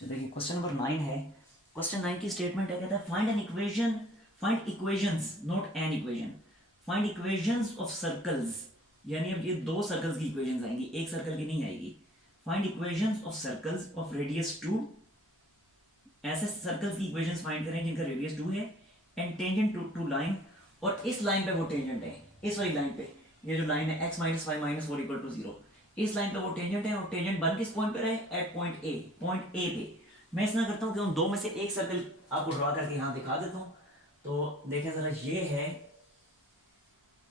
तो देखिए question number 9 है। क्वेश्चन 9 की स्टेटमेंट है, कहता है find an equation, find equations not an equation, find equations of circles. यानी अब ये दो सर्कल्स की इक्वेशंस आएंगी, एक सर्कल की नहीं आएगी। Find equations of circles of radius 2, ऐसे सर्कल्स की इक्वेशंस फाइंड करें जिनका रेडियस 2 है, एंड टेंजेंट टू लाइन, और इस लाइन पे वो टेंजेंट है, इस वाली लाइन पे, ये जो लाइन है x minus five minus four equal to zero, इस लाइन पे वो टेंजेंट है, और टेंजेंट बन किस पॉइंट पे रहे, at point A, point A पे। मैं इतना करता हूँ कि उन दो में से एक सर्कल आपको ड्रॉ करके यहाँ दिखा देता हूँ। तो देखें जरा, ये है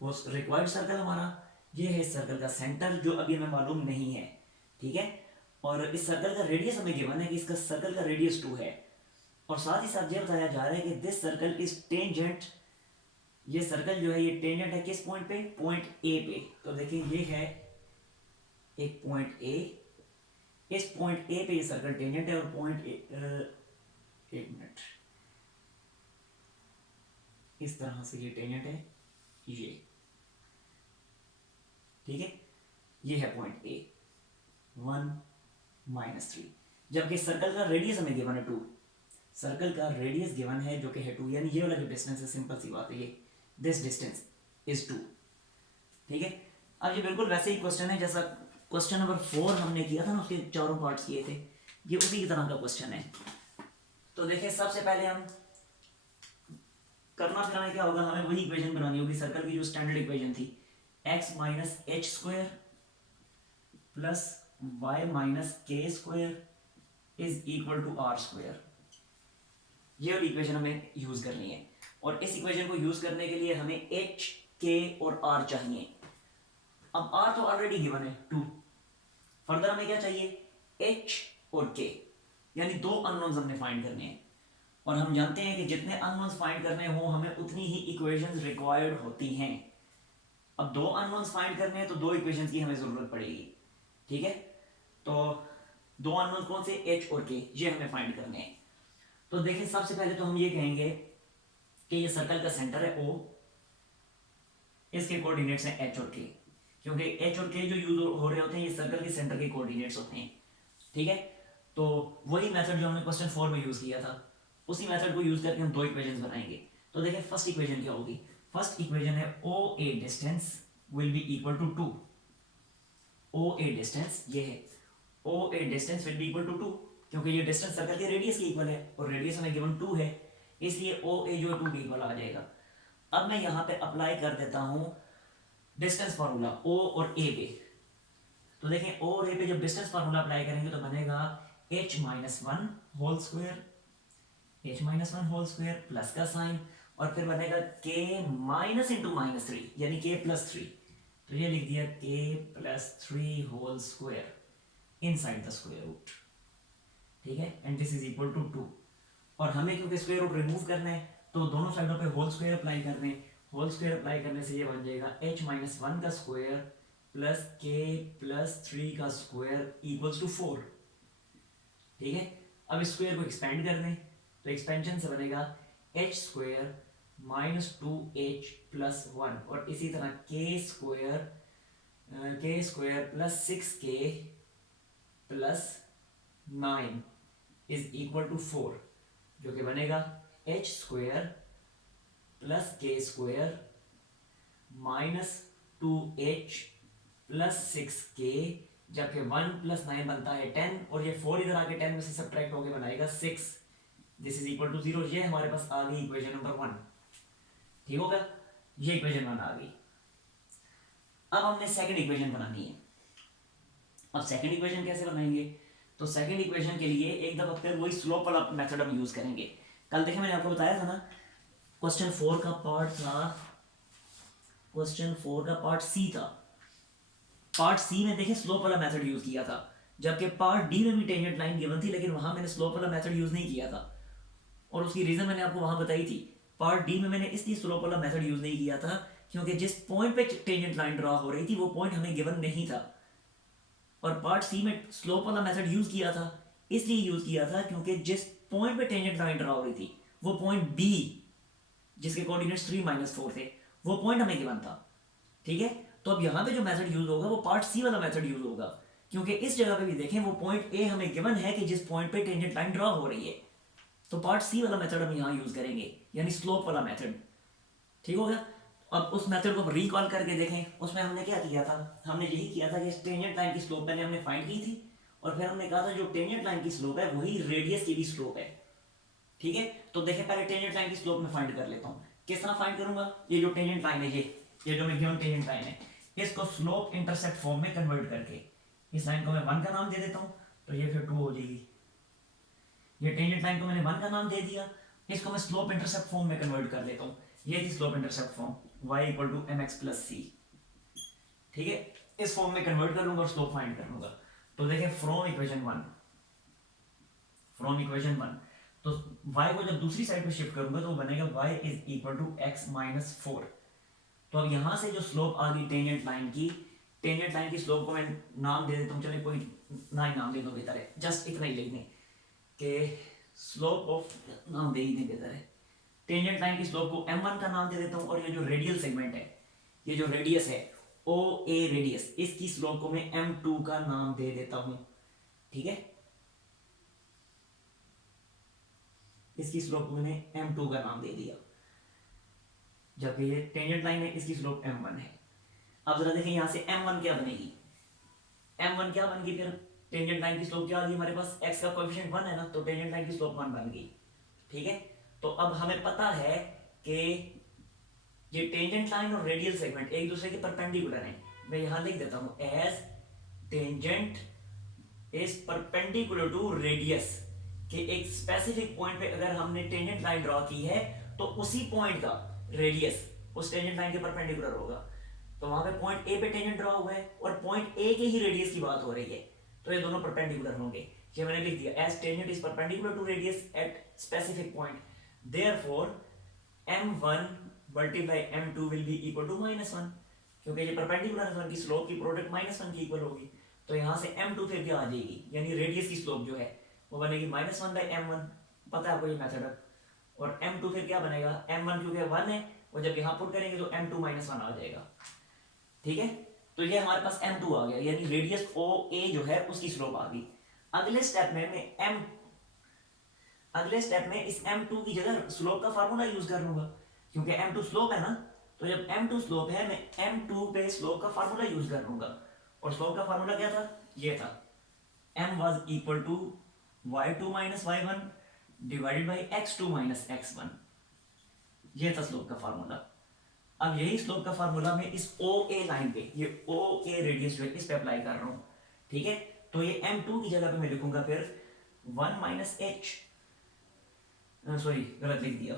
वो रिक्वायर्ड सर्कल हमारा, ये है इस सर्कल का सेंटर जो अभी हमें मालूम नहीं है, ठीक है। और इस सर्कल का रेडियस हमें गिवन है कि इसका सर्कल का रेडियस 2 है, और साथ ही साथ ये बताया जा रहा है कि दिस सर्कल इज टेंजेंट, ये सर्कल जो है ये टेंजेंट है किस पॉइंट पे, पॉइंट ए पे। तो देखिए ये है एक पॉइंट ए, इस पॉइंट ए पे ये सर्कल टेंजेंट है, और पॉइंट ए, एक मिनट, इस तरह से ये टेंजेंट है, ये ठीक है, ये है पॉइंट ए 1 माइनस 3, जबकि सर्कल का रेडियस हमें गिवन है 2, सर्कल का रेडियस गिवन है जो कि है 2, यानी ये वाला जो डिस्टेंस है, सिंपल सी बात है, ये दिस डिस्टेंस इज 2, ठीक है। अब ये बिल्कुल वैसे ही क्वेश्चन है जैसा क्वेश्चन नंबर 4 हमने किया था ना, उसके चारों पार्ट्स किए थे, ये उसी की तरह का क्वेश्चन है। तो देखिए सबसे पहले हम करना फिर हमें क्या होगा, हमें वही इक्वेशन बनानी होगी सर्कल की जो स्टैंडर्ड इक्वेशन थी, x minus H square plus Y minus K square is equal to R square. ये वाली इक्वेशन हमें यूज करनी है, और इस इक्वेशन को यूज करने के लिए हमें h, k और r चाहिए। अब r तो ऑलरेडी गिवन है 2, फर्दर हमें क्या चाहिए, h और k, यानी दो अननोन्स हमने फाइंड करने हैं, और हम जानते हैं कि जितने अननोन्स फाइंड करने हो हमें उतनी ही इक्वेशंस रिक्वायर्ड होती हैं। अब दो अननोन्स फाइंड करने हैं तो दो इक्वेशंस की हमें जरूरत पड़ेगी, ठीक है। तो दो अननोन्स कौन से, h और k, ये हमें फाइंड करने हैं। तो देखिए सबसे पहले तो हम ये कहेंगे कि ये सर्कल का सेंटर है O, इसके कोऑर्डिनेट्स हैं h और k, क्योंकि h और k जो यूज हो रहे होते हैं ये सर्कल के सेंटर के कोऑर्डिनेट्स होते हैं, ठीक है। तो वही मेथड जो हमने क्वेश्चन 4 में यूज किया था, उसी मेथड को यूज करके हम दो इक्वेशंस बनाएंगे। तो देखिए फर्स्ट इक्वेशन क्या होगी, फर्स्ट इक्वेशन है OA distance will be equal to 2, OA distance ये है, OA distance will be equal to 2, क्योंकि ये डिस्टेंस सर्कल के रेडियस के इक्वल है, और रेडियस हमें गिवन 2 है, इसलिए OA जो है 2 के इक्वल आ जाएगा। अब मैं यहाँ पे अप्लाई कर देता हूँ डिस्टेंस फार्मूला O और A पे। तो देखें O और A पे जब डिस्टेंस फार्मूला अप्लाई करेंगे तो बनेगा h minus one whole square, h minus one whole square plus का साइन, और फिर बनेगा k minus into minus three, यानी k प्लस थ्री। तो ये लिख दिया k plus three whole square inside the square root, ठीक है, and this is equal to 2। और हमें क्योंकि स्क्वायर रूट रिमूव करना है तो दोनों साइडों पे होल स्क्वायर अप्लाई कर रहे हैं, होल स्क्वायर अप्लाई करने से ये बन जाएगा h माइनस वन का square plus k plus three का स्क्वायर इक्वल्स टू 4, ठीक है। अब स्क्वायर को एक्सपेंड कर दें तो एक्सपेंशन से बनेगा h square minus 2h plus one, और इसी तरह k square plus 6k plus 9 is equal to 4, जो कि बनेगा h square plus k square minus 2h plus 6k, जबकि 1 प्लस 9 बनता है 10, और ये 4 इधर आके 10 में से सब्ट्रैक्ट होके बनाएगा 6, दिस इज इक्वल टू 0। ये हमारे पास आ गई इक्वेशन नंबर 1, ठीक होगा, ये इक्वेशन 1 आ गई। अब हमने सेकंड इक्वेशन बनानी है। अब सेकंड इक्वेशन कैसे बनाएंगे, तो सेकंड इक्वेशन के लिए एक दफा फिर वही स्लोप वाला मेथड हम यूज करेंगे। कल देखिए मैंने आपको बताया था ना, क्वेश्चन 4 का पार्ट था, क्वेश्चन 4 का पार्ट सी था, पार्ट सी में देखिए स्लोप वाला मेथड यूज किया था, जबकि पार्ट डी में भी टेंजेंट लाइन गिवन थी, लेकिन वहां मैंने स्लोप वाला मेथड यूज नहीं किया था, और उसकी रीजन मैंने आपको वहां बताई थी। पार्ट डी में मैंने इसलिए स्लोप वाला मेथड यूज नहीं किया था क्योंकि जिस पॉइंट पे टेंजेंट लाइन ड्रॉ हो रही थी वो पॉइंट हमें गिवन नहीं था, और पार्ट सी में स्लोप वाला मेथड यूज किया था, इसलिए यूज किया था क्योंकि जिस पॉइंट पे टेंजेंट लाइन ड्रॉ हो रही थी वो पॉइंट बी, जिसके कोऑर्डिनेट्स 3 माइनस 4 थे, वो पॉइंट हमें गिवन था, ठीक है। तो अब यहाँ पे जो मेथड यूज होगा वो पार्ट सी वाला मेथड यूज होगा, क्योंकि इस जगह पे भी देखें वो पॉइंट ए हमें गिवन है कि जिस पॉइंट पे टेंजेंट लाइन ड्रॉ हो रही है, तो पार्ट सी वाला मेथड हम यहाँ यूज करेंगे, यानी स्लोप वाला मेथड। ठीक हो गया। अब उस मेथड को रिकॉल करके देखें, उसमें हमने क्या किया था, हमने यही किया था कि टेंजेंट लाइन की स्लोप पहले हमने फाइंड की थी, और फिर हमने कहा था जो टेंजेंट लाइन की स्लोप है वही रेडियस की भी स्लोप है। ठीक है, तो देखें पहले टेंजेंट लाइन की स्लोप में फाइंड कर लेता हूँ। किस तरह फाइंड करूंगा, ये जो टेंजेंट लाइन है, ये जो मैं गिवन टेंजेंट लाइन है, इसको स्लोप इंटरसेप्ट फॉर्म में कन्वर्ट करके इस लाइन को मैं 1 का नाम दे देता हूँ, तो ये फिर 2 हो जाएगी। ये टेंजेंट लाइन को मैंने 1 का नाम दे दिया, इसको मैं स्लोप इंटरसेप्ट फॉर्म में कन्वर्ट कर लेता हूँ। ये थी slope intercept form, y equal to mx plus C. ठीक है, इस फॉर्म में कन्वर्ट कर लूंगा और स्लोप फाइंड कर लूंगा। तो देखिए फ्रॉम इक्वेशन 1, तो y को जब दूसरी साइड पे शिफ्ट करूंगा तो वो बनेगा y is equal to x minus 4। तो अब यहां से जो स्लोप आ गई टेंजेंट लाइन की स्लोप को मैं नाम दे देता हूँ, चलिए कोई ना ही नाम दे दो बेहतर है, जस्ट इतना ही लिख दें कि स्लोप ऑफ, नाम दे ही नहीं बेहतर है, टेंजेंट लाइन की स्लोप को m1 का नाम दे देता हूँ, और ये जो रेडियल सेगमेंट है, ये जो रेडियस है ओ ए रेडियस, इसकी स्लोप को मैं m2 का नाम दे देता हूँ। ठीक है, इसकी स्लोप को मैंने m2 का नाम दे दिया, जबकि ये टेंजेंट लाइन है, इसकी स्लोप m1 है। अब जरा देखें यहां से m1 क्या बनेगी, m1 क्या बन गई, फिर टेंजेंट लाइन की स्लोप क्या आ गई हमारे पास, x का कोएफिशिएंट 1 है ना, तो टेंजेंट लाइन की स्लोप 1 बन गई। ठीक है, तो अब हमें पता है कि ये टेंजेंट लाइन और रेडियल सेगमेंट एक दूसरे के परपेंडिकुलर हैं। मैं यहां लिख देता हूं as tangent is perpendicular to radius, कि एक स्पेसिफिक पॉइंट पे अगर हमने टेंजेंट लाइन ड्रॉ की है तो उसी पॉइंट का रेडियस उस टेंजेंट लाइन के परपेंडिकुलर होगा। तो वहां पे पॉइंट ए पे टेंजेंट ड्रॉ हुआ है और पॉइंट ए के ही रेडियस की बात हो रही है, तो ये दोनों परपेंडिकुलर होंगे। ये मैंने लिख दिया as tangent is perpendicular to radius at specific point, therefore m1 multiply m2 will be equal to -1, क्योंकि ये परपेंडिकुलर है, उनकी स्लोप की प्रोडक्ट -1 की इक्वल होगी। तो यहां से m2 फिर क्या आ जाएगी, यानी रेडियस की स्लोप जो है वो बनेगी -1/m1, पता है आपको ये मेथड है। और m2 फिर क्या बनेगा, m1 क्योंकि 1 है, और जब यहां पुट करेंगे तो m2 -1 आ जाएगा। ठीक है, तो ये हमारे पास m2 आ गया, यानी रेडियस OA जो है उसकी स्लोप आ गई। अगले स्टेप में इस m2 की जगह स्लोप का फार्मूला यूज कर लूंगा, क्योंकि m2 स्लोप है ना, तो जब m2 स्लोप है मैं m2 पे स्लोप का फार्मूला यूज कर लूंगा। और स्लोप का फार्मूला क्या था, ये था m was equal to y2 minus y1 divided by x2 minus x1, ये था स्लोप का फार्मूला। अब यही स्लोप का फार्मूला मैं इस OA लाइन पे, ये OA रेडियस जो है इस पे अप्लाई कर रहा हूं। ठीक है, तो ये m2 की जगह पे मैं लिखूंगा फिर 1 माइनस h, सॉरी गलत लिख दिया,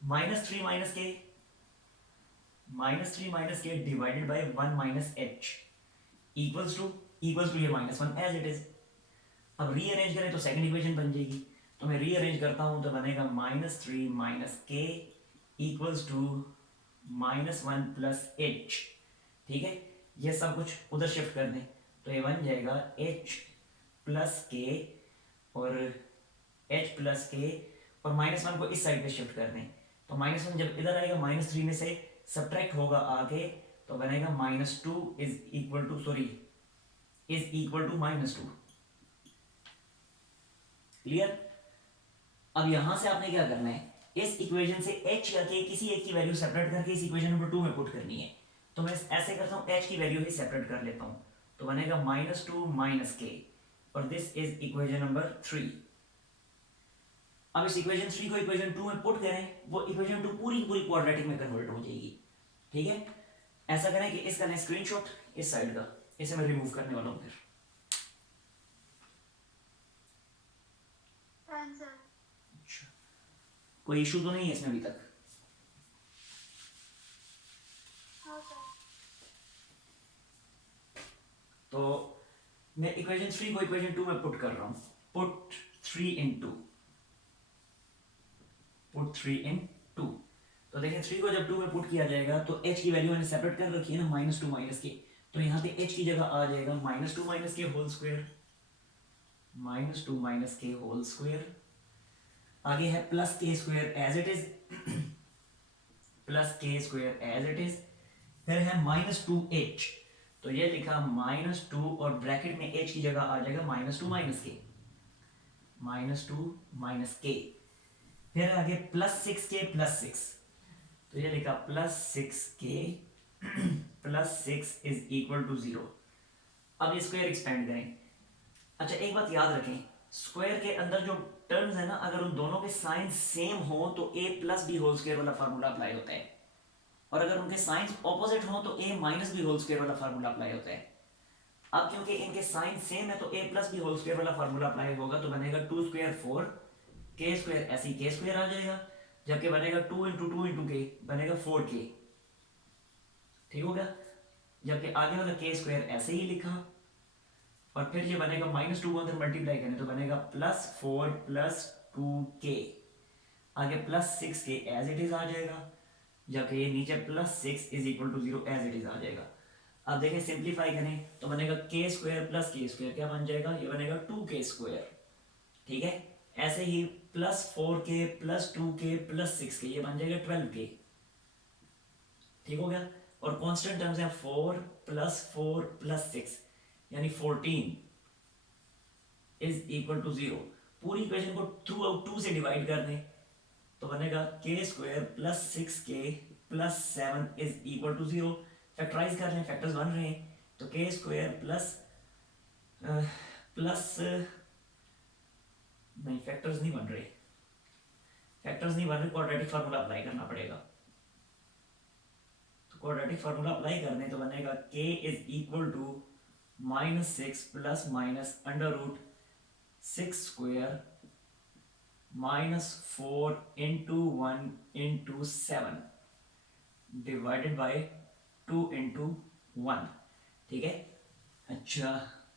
-3 minus k divided by 1 minus h equals to ये -1 एज इट इज। अब रीअरेंज करें तो सेकंड इक्वेशन बन जाएगी, तो मैं रीअरेंज करता हूं तो बनेगा -3 minus k equals to -1 plus h। ठीक है, ये सब कुछ उधर शिफ्ट कर दें तो ये बन जाएगा h प्लस k और h प्लस के, और -1 को इस साइड पे शिफ्ट कर दें तो -1 जब इधर आएगा -3 में से सब्ट्रैक्ट होगा आगे, तो बनेगा -2 इज इक्वल टू -2। क्लियर। अब यहां से आपने क्या करना है, इस इक्वेशन से h या k किसी एक की वैल्यू सेपरेट करके इस इक्वेशन नंबर 2 में पुट करनी है। तो मैं ऐसे करता हूं, h की वैल्यू ही सेपरेट कर लेता हूं, तो बनेगा -2 माइनस k, और दिस इज इक्वेशन नंबर 3। अब इस इक्वेशन 3 को इक्वेशन 2 में पुट करें, वो इक्वेशन 2 पूरी क्वाड्रेटिक में कन्वर्ट हो जाएगी। ठीक है, ऐसा करें कि इसका ना स्क्रीनशॉट इस साइड का, इसे मैं रिमूव करने वाला हूं फिर। अच्छा, कोई इशू तो नहीं है इसमें अभी तक? तो मैं इक्वेशन 3 को इक्वेशन 2 में पुट कर रहा हूं, पुट 3 इन 2। तो देखिए 3 को जब 2 में पुट किया जाएगा तो h की वैल्यू मैंने सेपरेट कर रखी है ना, -2 माइनस के, तो यहाँ पे h की जगह आ जाएगा -2 minus k whole square, -2 minus k whole square, आगे है plus k square as it is, plus k square as it is, फिर है -2h, तो ये लिखा -2 और ब्रैकेट में h की जगह आ जाएगा -2 -k, फिर आगे +6k+6, तो ये लिखा +6k +6 इज इक्वल टू 0। अब ये स्क्वायर एक्सपेंड करें। अच्छा एक बात याद रखें, स्क्वायर के अंदर जो टर्म्स है ना, अगर उन दोनों के साइन सेम हो तो a plus b whole square वाला फार्मूला अप्लाई होता है, और अगर उनके साइंस ऑपोजिट हो तो a minus b whole square वाला फार्मूला अप्लाई होता है। अब क्योंकि इनके साइन सेम है तो a plus b whole square वाला फार्मूला अप्लाई होगा, तो बनेगा 2 स्क्वायर 4 k स्क्वायर, ऐसे ही k स्क्वायर आ जाएगा, जबकि बनेगा 2 इंटू 2 इंटू के बनेगा 4k, ठीक हो गया। जबकि आगे वाला k स्क्वायर ऐसे ही लिखा, और फिर ये बनेगा -2 को अंदर मल्टीप्लाई करें तो बनेगा +4 + 2k, आगे +6k एज इट इज आ जाएगा, जबकि ये नीचे +6 is equal to 0 as it is आ जाएगा। अब देखें सिंप्लीफाई करें तो बनेगा k square plus k square, क्या बन जाएगा, ये बनेगा 2k स्क्वायर, ठीक है। ऐसे ही +4k + 2k + 6k, ये बन जाएगा 12k, ठीक हो गया। और कांस्टेंट टर्म्स हैं 4 + 4 + 6 यानी 14 इज इक्वल टू 0। पूरी इक्वेशन को थ्रू आउट 2 से डिवाइड कर दें तो बनेगा k square + 6k + 7 is equal to 0। Factorise कर लें, फैक्टर्स बन रहे हैं, तो k स्क्वायर प्लस नहीं, फैक्टर्स नहीं बन रहे, क्वाड्रेटिक फार्मूला अप्लाई करना पड़ेगा। तो क्वाड्रेटिक फार्मूला अप्लाई करने तो बनेगा k is equal to -6 plus minus √6 square -4 into 1 into 7 divided by 2 into 1, ठीक है। अच्छा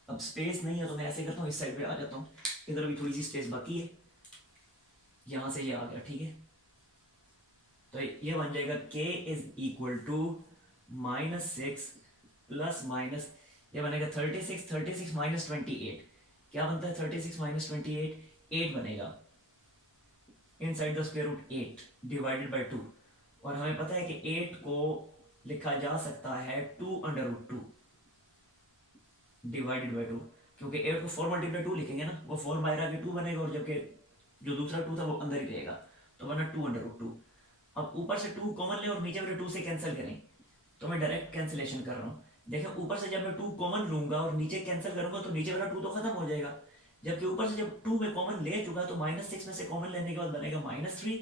अब स्पेस नहीं है तो मैं ऐसे करता हूँ, इस साइड पे आ जाता हूँ, इधर भी थोड़ी सी स्पेस बाकी है, यहाँ से ये आ गया, ठीक है। तो ये बन जाएगा k is equal to -6 plus minus, ये बनेगा 36 -28, क्या बनता है 36 -28, 8 बनेगा, inside the square root 8 divided by 2, और हमें पता है कि 8 को लिखा जा सकता है 2√2 डिवाइडेड बाय 2, क्योंकि 8 को 4 × 2 लिखेंगे ना, वो 4 बाहर आके 2 बनेगा, और जबकि जो दूसरा 2 था वो अंदर ही रहेगा, तो बना 2√2। अब ऊपर से 2 कॉमन लें और नीचे वाले 2 से कैंसिल करें, तो मैं डायरेक्ट कैंसिलेशन कर रहा हूँ। देखें ऊपर से जब मैं 2 कॉमन लूंगा और नीचे कैंसिल करूंगा तो नीचे वाला 2 तो खत्म हो जाएगा, जबकि ऊपर से जब 2 में कॉमन ले चुका तो -6 में से कॉमन लेने के बाद बनेगा -3,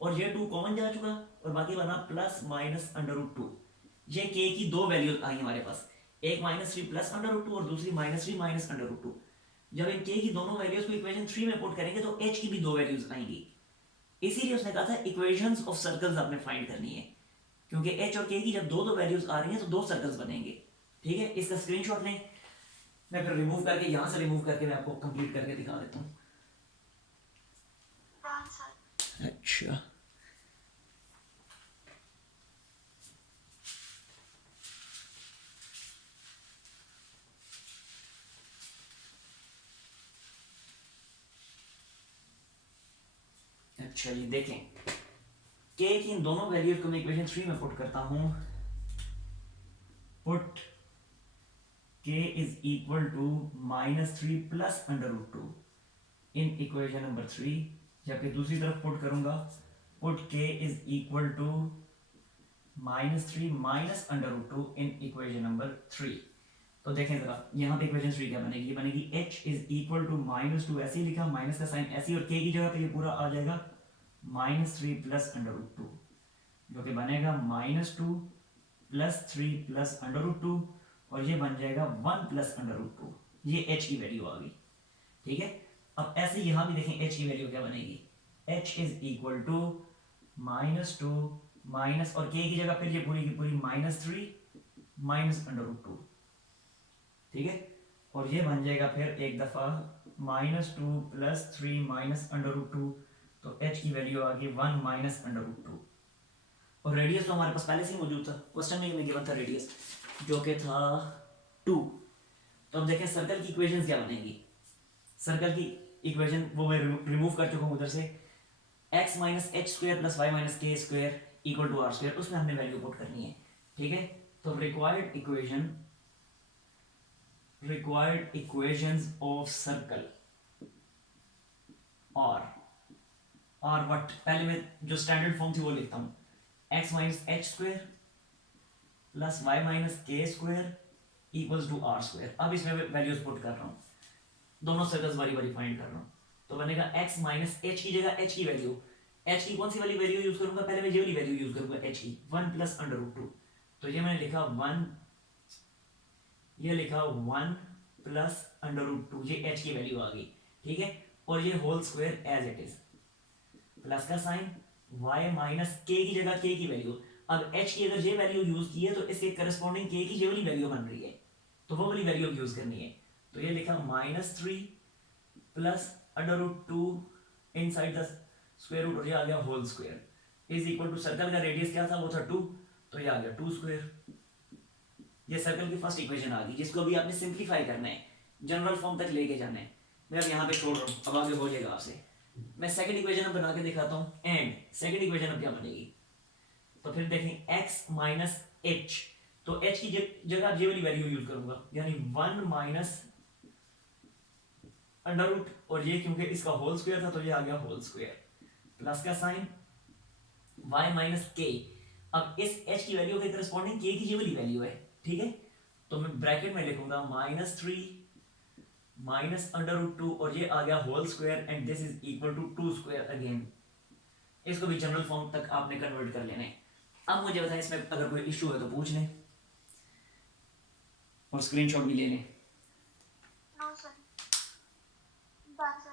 और ये 2 कॉमन जा चुका और बाकी बना +√2। ये k की दो वैल्यूज आई हमारे पास, एक -3 +√2 और दूसरी -3 -√2। जब इन k की दोनों वैल्यूज को इक्वेशन 3 में पुट करेंगे तो h की भी दो वैल्यूज आएंगी, इसीलिए उसने कहा था इक्वेशंस ऑफ सर्कल्स आपने फाइंड करनी है, क्योंकि h और k की जब दो वैल्यूज आ रही हैं तो दो सर्कल्स बनेंगे, ठीक है। इसका स्क्रीनशॉट लें, मैं फिर रिमूव करके यहाँ से रिमूव करके मैं आपको कंप्लीट करके दिखा देता हूँ। अच्छा अच्छा ये देखें, k की इन दोनों वैल्यूज को मैं इक्वेशन 3 में पुट करता हूँ, put k is equal to -3 +√2 in equation number 3, जबकि दूसरी तरफ पुट करूंगा, put k is equal to -3 -√2 in equation number 3। तो देखें जरा यहाँ पे इक्वेशन 3 क्या बनेगी, ये बनेगी h इज इक्वल टू -2, ऐसे ही लिखा, माइनस का साइन ऐसे ही, और k की जगह पे ये पूरा आ जाएगा -3 +√2, जो कि बनेगा -2 + 3 +√2, और ये बन जाएगा 1 +√2, ये h की वैल्यू आ गई, ठीक है। अब ऐसे यहाँ भी देखें h की वैल्यू क्या बनेगी, h is equal to -2 minus, और k की जगह फिर ये पूरी की पूरी -3 -√2, ठीक है। और ये बन जाएगा फिर एक दफा -2 + 3 -√2, तो h की वैल्यू आ गई 1 -√2, और रेडियस तो हमारे पास पहले से ही मौजूद था, क्वेश्चन में गिवन था रेडियस जो कि था 2। तो अब देखें सर्कल की इक्वेशंस क्या बनेगी, सर्कल की इक्वेशन वो मैं रिमूव कर चुका हूँ उधर से, x - h² + y - k² = r², उसमें हमने वैल्यू पुट करनी है, ठीक है। तो required equation required equations of circle और what, पहले मैं जो स्टैंडर्ड फॉर्म थी वो लिखता हूँ, x minus H square plus Y minus K square equals to R square. अब इसमें वैल्यूज पुट कर रहा हूँ, दोनों सर्कल्स बारी बारी फाइंड कर रहा हूँ। तो बनेगा x माइनस एच की जगह h की वैल्यू, h की कौन सी वाली वैल्यू यूज करूंगा, पहले मैं ये वाली वैल्यू यूज करूंगा h की, 1 प्लस अंडर रूट 2। तो ये मैंने लिखा 1, ये लिखा 1 प्लस अंडर रूट 2, ये h की वैल्यू आ गई, ठीक है। और ये whole square as it is, plus का साइन, y माइनस के की जगह k की वैल्यू। अब h की अगर ये वैल्यू यूज की है तो इसके करस्पॉन्डिंग k की ये वाली वैल्यू बन रही है, तो वो वाली वैल्यू यूज करनी है। तो ये लिखा -3 plus under root 2 inside the square root, और ये आ गया whole square is equal to, circle का रेडियस क्या था, वो था 2, तो ये आ गया 2 स्क्वायर। ये सर्कल की फर्स्ट इक्वेशन आ गई, जिसको अभी आपने सिंप्लीफाई करना है, जनरल फॉर्म तक लेके जाना है। मैं अब यहाँ पे छोड़ रहा हूँ, अब आगे हो जाएगा आपसे। मैं सेकंड इक्वेशन अब बना के दिखाता हूँ, एंड सेकंड इक्वेशन अब क्या बनेगी, तो फिर देखें x माइनस एच, तो h की जगह ये वाली वैल्यू यूज करूंगा, यानी 1 माइनस अंडर रूट, और ये क्योंकि इसका होल स्क्वायर था तो ये आ गया होल स्क्वायर, प्लस का साइन y माइनस के। अब इस h की वैल्यू के करस्पॉन्डिंग k की ये वाली वैल्यू है, ठीक है। तो मैं ब्रैकेट में लिखूंगा -3 माइनस अंडर रूट 2, और ये आ गया whole square, and this is equal to 2 square again. इसको भी जनरल फॉर्म तक आपने कन्वर्ट कर लेना है। अब मुझे बताएं इसमें अगर कोई इश्यू है तो पूछ लें, और स्क्रीनशॉट भी ले लें। नो सर, बस सर।